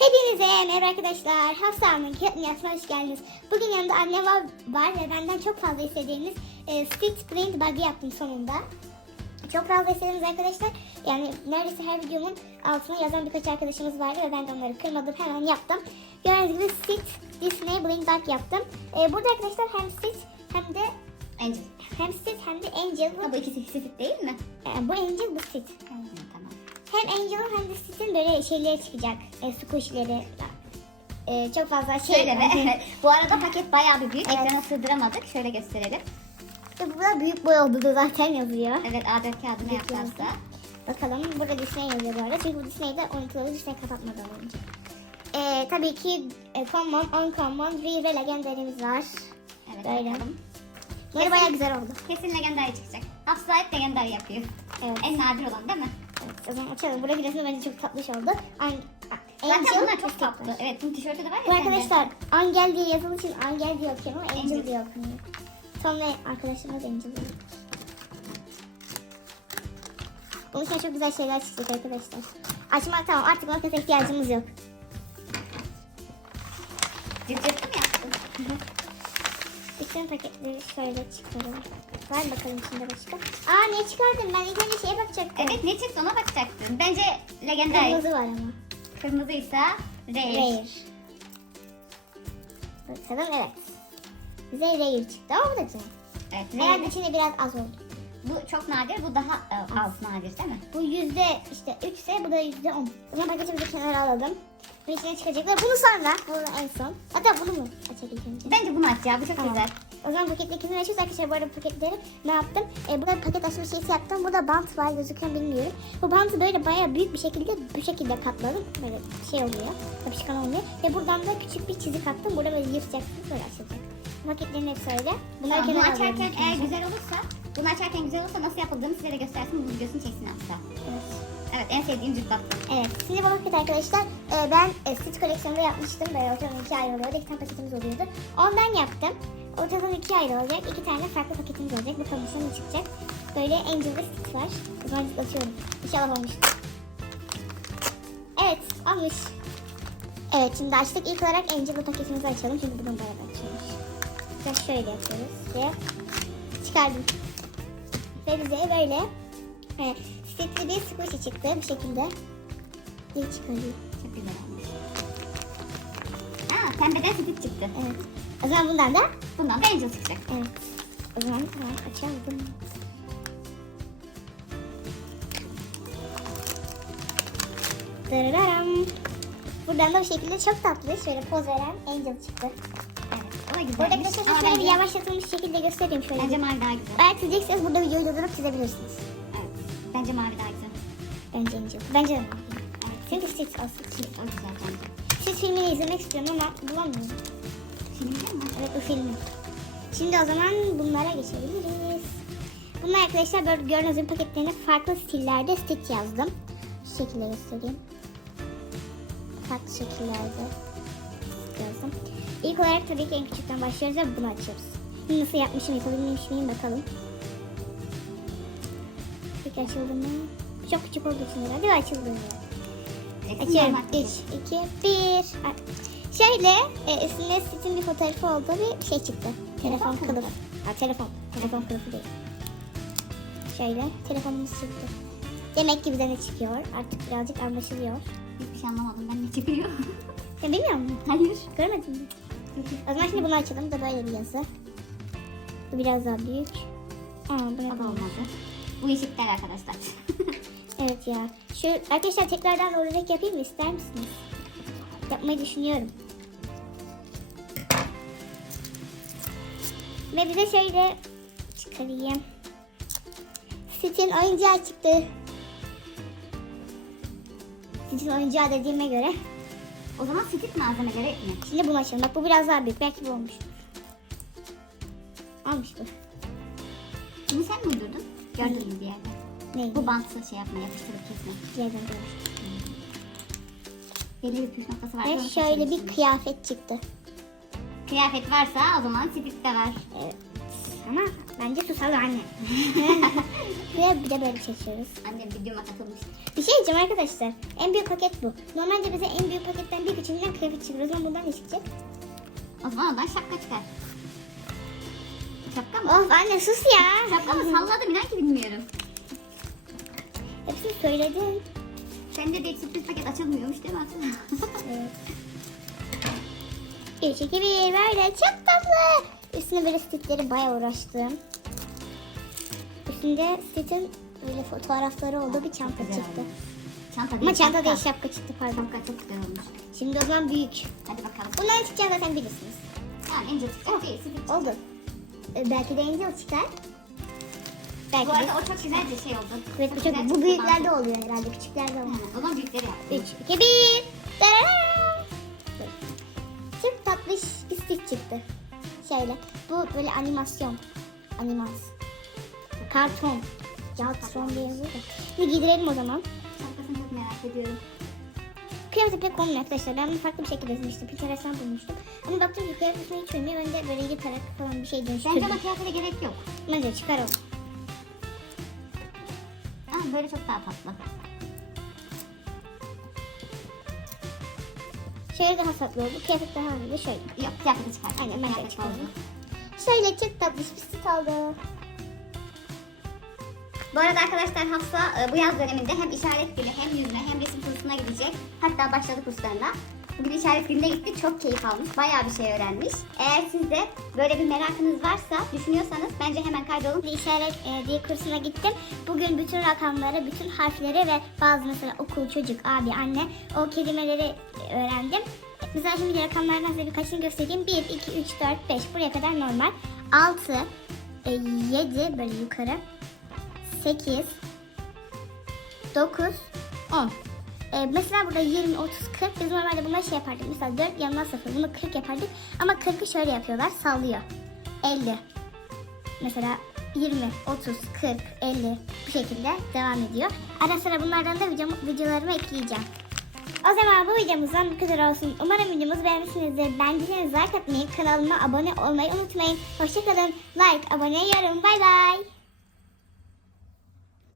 Hepinize merhaba arkadaşlar. Hafsa'nın Dünyası'na hoş geldiniz. Bugün yanımda anne var, var ve benden çok fazla istediğiniz e, Stitch Blind Bug'ı yaptım sonunda. Çok fazla istediniz arkadaşlar. Yani neredeyse her videomun altına yazan birkaç arkadaşımız vardı ve ben de onları kırmadım. Hemen yaptım. Gördüğünüz gibi Stitch Disney Blind Bug yaptım. E, burada arkadaşlar hem Stitch hem de Angel. hem Stitch hem de Angel. Ha bu ikisi Stitch değil mi? E, bu Angel bu Stitch. Tamam. Hem Angel'ın hem de Stitch'in böyle şeyleri çıkacak. E, squishleri. E, çok fazla şey Şöyle var. bu arada paket bayağı bir büyük. Evet. Ekrana sığdıramadık. Şöyle gösterelim. Ve Burada büyük boy olduğu da zaten yazıyor. Evet A4 kağıdına Büyük yapacağız da. Bakalım burada Disney yazıyor bu arada. Çünkü bu Disney'de 12 yılı Disney kapatmadan önce. E, tabii ki e, Common, Uncommon, Rare ve Legendary'miz var. Evet Böyle. bakalım. Böyle Kesin- bayağı güzel oldu. Kesin legendary çıkacak. Hafsa hep legendary yapıyor. Evet. En nadir olan değil mi? O zaman açalım. Burada resmi bence çok tatlış oldu. An Zaten Angel bunlar bu çok tatlı. var. Evet bunun tişörtü de var ya Bu sende. arkadaşlar Angel diye yazılı için Angel diye okuyorum ama Angel Angel. diye okunuyor. Tom ve arkadaşımız Angel diye. Bunun için çok güzel şeyler çıkacak arkadaşlar. Açmak tamam artık makasa ihtiyacımız yok. Cırt cırt mı yaptın? Bütün paketleri şöyle çıkaralım. Var bakalım içinde başka. Aa ne çıkardım ben ilk önce şeye bakacaktım. Evet ne çıktı ona bakacaktın. Bence legendary. Kırmızı var ama. Kırmızıysa rare. Rare. Bakalım evet. Bize Rare çıktı ama bu da güzel. Evet Herhalde içinde biraz az oldu. Bu çok nadir. Bu daha e, az nadir değil mi? Bu yüzde işte 3 ise bu da yüzde 10. O zaman paketimizi kenara alalım. Bunun içine çıkacaklar. Bunu sonra, bunu en son. Hatta bunu mu açabileceğim? Bence bunu aç ya. Bu çok Tamam. güzel. O zaman paketle ikisini açıyoruz arkadaşlar. Bu arada paketleri ne yaptım? Ee, burada paket açma şeysi yaptım. Burada bant var gözüküyor bilmiyorum. Bu bantı böyle bayağı büyük bir şekilde bu şekilde katladım. Böyle şey oluyor. Yapışkan olmuyor. Ve buradan da küçük bir çizik attım. Burada böyle yırtacaksınız böyle açılacak. Paketlerin hepsi öyle. Bunları Tamam, bunu açarken eğer güzel olursa, bunu açarken güzel olursa nasıl yapıldığını size de göstersin. Bu videosunu çeksin hatta. Evet. Evet en sevdiğim cırt Evet. Şimdi bu paket arkadaşlar e, ben e, Stitch koleksiyonunda yapmıştım. Böyle ortadan iki ayrı oluyordu. İki tane paketimiz oluyordu. Ondan yaptım. Ortadan iki ayrı olacak. İki tane farklı paketimiz olacak. Bakalım sonra çıkacak. Böyle Angel ve Stitch var. O zaman atıyorum. İnşallah olmuştur. Evet almış. Evet şimdi açtık. İlk olarak Angel bu paketimizi açalım. Çünkü bunun beraber açılmış. Biraz şöyle yapıyoruz. Ve çıkardım. Ve bize böyle e, Stitch'li bir squishy çıktı bu şekilde. İyi çıkarıyor. Çok güzel olmuş. Pembeden stick çıktı. Evet. O zaman bundan da Bundan da angel çıkacak. evet. O zaman tamam açalım. Dırırırım. Buradan da bu şekilde çok tatlı şöyle poz veren Angel çıktı. Evet. Burada arkadaşlar şöyle bir bence, yavaşlatılmış şekilde göstereyim şöyle. bence bir. mavi daha güzel. Eğer çizecekseniz burada videoyu durdurup çizebilirsiniz. Evet. Bence mavi daha güzel. Bence Angel. Bence de. Evet. Çünkü Stitch olsun. Çift o güzel bence. Siz filmini izlemek istiyorum ama bulamıyorum. Biliyor musun? Evet bu filmi. Şimdi o zaman bunlara geçebiliriz. Bunlar arkadaşlar böyle gördüğünüz gibi paketlerine farklı stillerde Stitch yazdım. Şu şekilde göstereyim. Farklı şekillerde yazdım. İlk olarak tabii ki en küçükten başlıyoruz ve bunu açıyoruz. Nasıl yapmışım yapabilmiş miyim bakalım. Peki açıldı mı? Çok küçük olduğu için herhalde açıldı mı? Açıyorum. Normal. 3, 2, 1. Şöyle e, üstünde Stitch'in bir fotoğrafı olduğu bir şey çıktı. Telefon kılıfı. Ha, telefon. Telefon kılıfı değil. Şöyle telefonumuz çıktı. Demek ki bize ne çıkıyor? Artık birazcık anlaşılıyor. Hiçbir şey anlamadım. Ben ne çıkıyor? Sen bilmiyor musun? Hayır. Görmedin mi? O zaman şimdi bunu açalım. Bu da böyle bir yazı. Bu biraz daha büyük. Aa, bu ne da olmadı. Bu eşitler arkadaşlar. Evet ya. Şu arkadaşlar tekrardan rollback yapayım mı ister misiniz? Yapmayı düşünüyorum. Ve bize şöyle çıkarayım. Stitch'in oyuncağı çıktı. Stitch'in oyuncağı dediğime göre. o zaman stick malzemeleri mi? Şimdi bunu açalım. Bak bu biraz daha büyük. Belki bu olmuştur. Almış bu. Bunu sen mi uydurdun? Gördün mü bir yerde? Neydi? Bu bantı şey yapma, yapıştırıp kesme. Yerden görmüştüm. Belli bir püf noktası var. Ve Onu şöyle bir kıyafet çıktı. Kıyafet varsa o zaman stick de var. Evet. Ama Bence susalım anne. Ve bir de böyle çekiyoruz. Annem videoma katılmıştı. Bir şey diyeceğim arkadaşlar. En büyük paket bu. Normalde bize en büyük paketten bir küçüğünden kıyafet çıkıyor. O zaman bundan ne çıkacak? O zaman ondan şapka çıkar. Şapka mı? Of anne sus ya. Şapka mı salladım inan ki bilmiyorum. Söyledin. Sende bir sürpriz paket açılmıyormuş değil mi Aslı? Evet. 3, 2, 1 böyle çok tatlı. Üstüne böyle stitleri bayağı uğraştım. Üstünde stitin böyle fotoğrafları olduğu bir çanta Güzel çıktı. oldu. Çanta değil, Ama çanta değil şapka çıktı pardon. Şapka çok güzel olmuş. Şimdi o zaman büyük. Hadi bakalım. Bunların çıkacağını zaten bilirsiniz. Tamam Angel çıkacak değil. Oldu. Ee, belki de Angel çıkar. Belki Bu arada o çok güzel bir şey oldu. Evet, bu, güzel çok, bu çıktı büyüklerde bence. oluyor herhalde. Küçüklerde olmuyor. Aynen, O zaman büyükleri yap. 3, 2, 1. Çok tatlış bir stick çıktı. Şöyle. Bu böyle animasyon. Animasyon. Karton. Yaltron diye yazıyor da. Şimdi giydirelim o zaman. Şapkasını çok merak ediyorum. Kıyafeti pek olmuyor arkadaşlar. Ben bunu farklı bir şekilde yazmıştım. Pinterest'ten bulmuştum. Ama baktım ki kıyafet üstüne hiç uymuyor. Ben de böyle yırtarak falan bir şey Bence dönüştürdüm. ona kıyafete gerek yok. Bence çıkar o. Böyle çok daha tatlı. Şöyle daha tatlı oldu. Kıyafet daha hızlı. Şöyle. Yok kıyafeti çıkar. Aynen ben de çıkardım. Şöyle çok tatlış bir stick oldu. Bu arada arkadaşlar Hafsa e, bu yaz döneminde hem işaret dili hem yüzme hem resim kursuna gidecek. Hatta başladı kurslarına. Bugün işaret diline gitti. Çok keyif almış. Bayağı bir şey öğrenmiş. Eğer siz de böyle bir merakınız varsa düşünüyorsanız bence hemen kaydolun. İşaret e, dil kursuna gittim. Bugün bütün rakamları, bütün harfleri ve bazı mesela okul, çocuk, abi, anne o kelimeleri öğrendim. Mesela şimdi rakamlardan size birkaçını göstereyim. 1, 2, 3, 4, 5 buraya kadar normal. 6, 7 böyle yukarı. 8, 9, 10. Ee, mesela burada 20, 30, 40. Biz normalde bunları şey yapardık. Mesela 4 yanına 0. Bunu 40 yapardık. Ama 40'ı şöyle yapıyorlar. Sallıyor. 50. Mesela 20, 30, 40, 50 bu şekilde devam ediyor. Ara sıra bunlardan da videom, videolarımı ekleyeceğim. O zaman bu videomuzdan bu kadar olsun. Umarım videomuzu beğenmişsinizdir. Beğendiyseniz like atmayı, kanalıma abone olmayı unutmayın. Hoşçakalın. Like, abone, yorum. Bay bay.